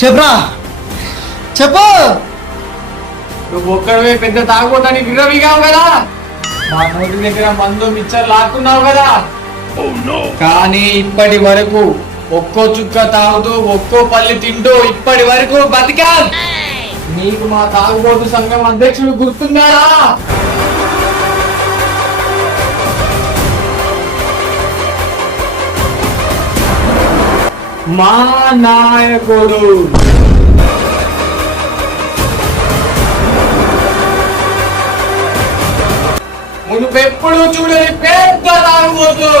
చెప్పరా చెప్పు. నువ్వు ఒక్కడవే పెద్ద తాగుతానికి విరవిగావు కదా, మా నోటి దగ్గర మందు మిచ్చర్ లాక్కున్నావు కదా. కానీ ఇప్పటి వరకు ఒక్కో చుక్క తాగుతూ ఒక్కో పల్లి తింటూ ఇప్పటి వరకు బతికా. నీకు మా తాగుబోతు సంఘం అధ్యక్షుడు గుర్తున్నాడా? మా నాయకుడు మునుపెప్పుడు చూడని పెద్ద తాగుబోతు